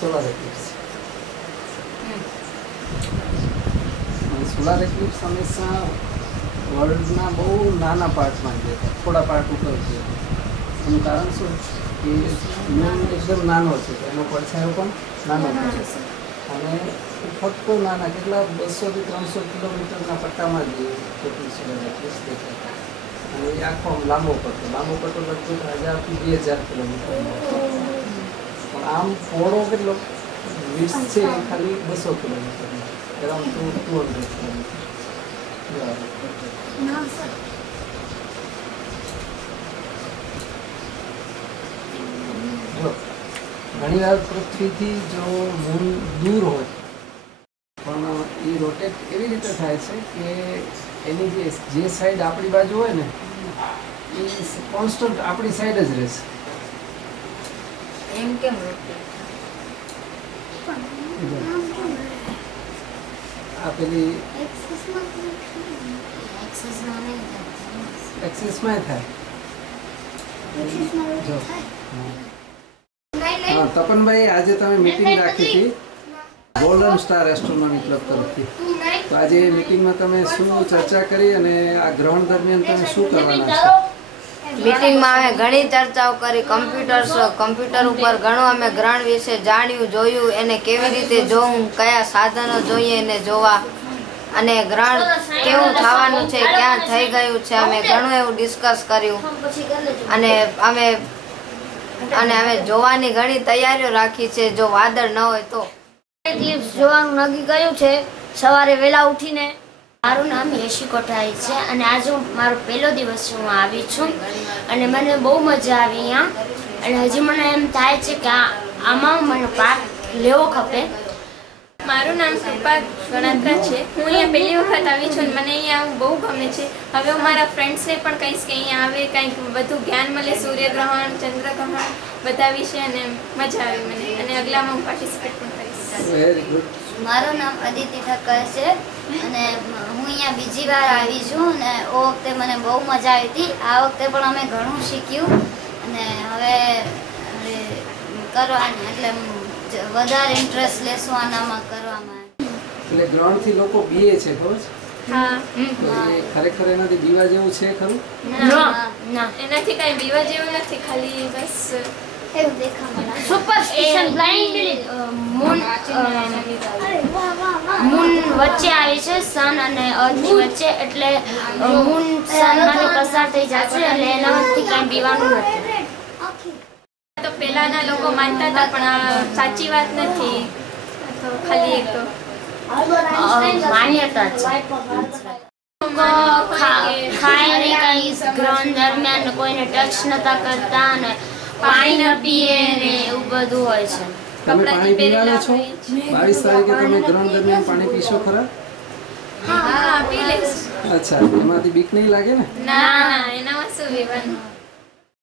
Solar Eclipse solar Eclipse હંમેશા વર્લ્ડના બહુ નાના પાર્ટમાં જ દેખાય, થોડા પાર્ટ ઉપર છે. એનું કારણ શું કે મૂન એકદમ નાનો છે, એનો પડછાયો પણ નાનો છે અને ફક્ત નાના કેટલા 200 થી 300 કિલોમીટરના પટ્ટામાં જ ટોટલ સોલાર એક્લિપ્સ દેખાય. અને એ આખો લાંબો પટ્ટો લગભગ 1000 થી 2000 કિલોમીટર. પણ આમ પહોળો કેટલો વિડ્થ છે એ ખાલી 200 કિલોમીટર, અરાઉન્ડ 200 કિલોમીટર. જો ઘણી વાર પૃથ્વીથી જો મૂન દૂર હોય પણ એ રોટેટ એવી રીતે થાય છે કે એની જે સાઈડ આપણી બાજુ હોય ને એ કોન્સ્ટન્ટ આપણી સાઈડ જ રહેશે. એમ કેમ આ પેલી એક્સિસમાં થાય. જો હા તપનભાઈ, આજે તમે મીટિંગ રાખી હતી ગોલ્ડન સ્ટાર એસ્ટ્રોનોમી ક્લબ તરફથી, તો આજે મીટિંગમાં તમે શું ચર્ચા કરી અને આ ગ્રહણ દરમિયાન તમે શું કરવાના છો? મીટિંગમાં અમે ઘણી ચર્ચાઓ કરી. કમ્પ્યુટર ઉપર ઘણું અમે ગ્રહણ વિશે જાણ્યું, જોયું, એને કેવી રીતે જોવું, કયા સાધનો જોઈએ એને જોવા, અને ગ્રહણ કેવું થવાનું છે, ક્યાં થઈ ગયું છે, અમે ઘણું એવું ડિસ્કસ કર્યું. અને અમે જોવાની ઘણી તૈયારીઓ રાખી છે જો વાદળ ન હોય તો. એક્લિપ્સ જોવાનું નક્કી કર્યું છે સવારે વહેલા ઉઠીને. મારું નામ યશી કોઠારી છે અને આજે મારો પહેલો દિવસ હું આવી છું અને મને બહુ મજા આવી અહીંયા. અને હજી મને એમ થાય છે કે આમાં મને પાર્ટ લેવો ખપે. મારું નામ કૃપા ગણાત્રા છે. હું અહીંયા પહેલી વખત આવી છું અને મને અહીંયા બહુ ગમે છે. હવે હું મારા ફ્રેન્ડ્સને પણ કહીશ કે અહીંયા આવે, કંઈક બધું જ્ઞાન મળે, સૂર્યગ્રહણ, ચંદ્રગ્રહણ બધા વિશે, અને મજા આવી મને. અને અગલામાં હું પાર્ટિસિપેટ પણ કરીશ. Very good. મારું નામ અદિતિ ઠક્કર છે અને હું અહીંયા બીજી વાર આવી છું અને ઓ વખતે મને બહુ મજા આવી હતી. આ વખતે પણ અમે ઘણું શીખ્યું અને હવે કરવાનું એટલે વધારે ઇન્ટરેસ્ટ લેશું આનામાં કરવામાં. એટલે ગ્રહણથી લોકો બીએ છે, ખબર છે? હા. ખરેખર એનાથી બીવા જેવું છે ખરું? ના, એનાથી કઈ બીવા જેવું નથી, ખાલી બસ એવું દેખાવા સુપરસ્ટિશન બ્લાઇન્ડલી મૂન વચ્ચે આવી છે, સન અને અર્થની વચ્ચે, એટલે મૂન સનમાંથી પસાર થઈ જશે એટલે એનાથી કઈ બીવાનું નથી. તો પહેલાના લોકો માનતા હતા પણ આ સાચી વાત નથી, તો ખાલી એક માન્યતા છે. ખાય ને કઈ ગ્રહણ દરમિયાન કોઈને ટચ નતા કરતા અને પાણી ન પીએ ને એવું બધું હોય છે. તમે પાણી પીવાના છો? 22 તારીખે તમે ગ્રહણ દરમિયાન પાણી પીશો ખરા? હા, પી લઈશ. અચ્છા, એમાંથી બીક નહીં લાગે ને? ના, એનામાં શું પીવાનું.